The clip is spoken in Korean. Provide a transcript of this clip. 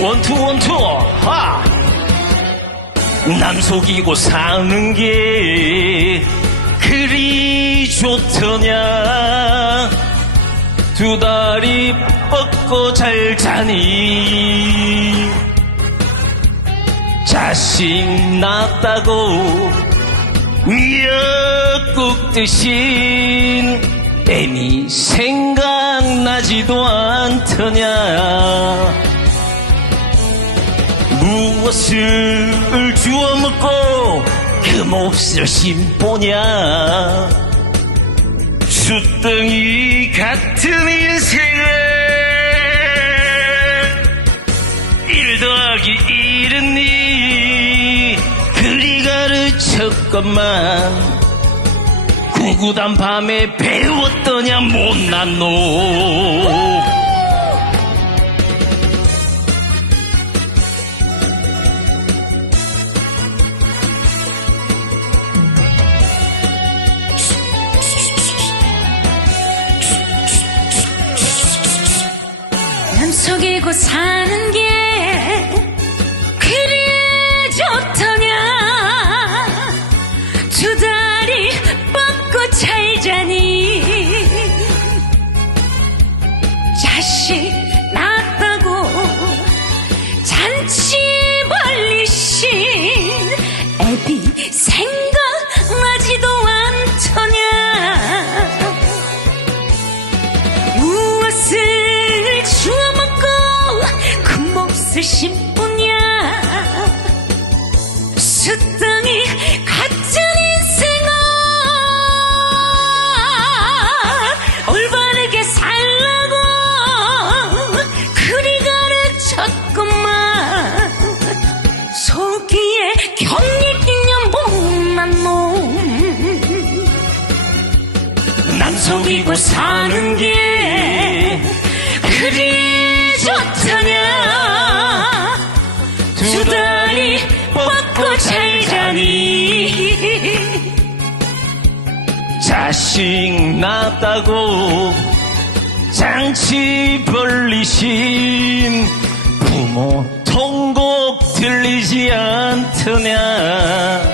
원투 원투. 하! 남 속이고 사는 게 그리 좋더냐? 두 다리 뻗고 잘 자니? 자식 낳았다고 미역국 드신 애미 생각나지도 않더냐 무엇을 주워 먹고 그 몫을 심보냐? 주덩이 같은 인생을 일 더하기 일은 니 그리 가르쳤건만 구구단 밤에 배웠더냐 못난 놈 남 속이고 사는 게 그리 좋더냐? 두 다리 뻗고 잘 자니? 자식 몫을 심보냐 수덩이 같은 인생아. 올바르게 살라고. 그리 가르쳤구만. 속이에 경리 끼면 못난 놈남 속이고 사는 게 그리 좋다냐 뻗고 잘 자니. 자식 낳았다고 잔치 벌리신 부모 통곡 들리지 않더냐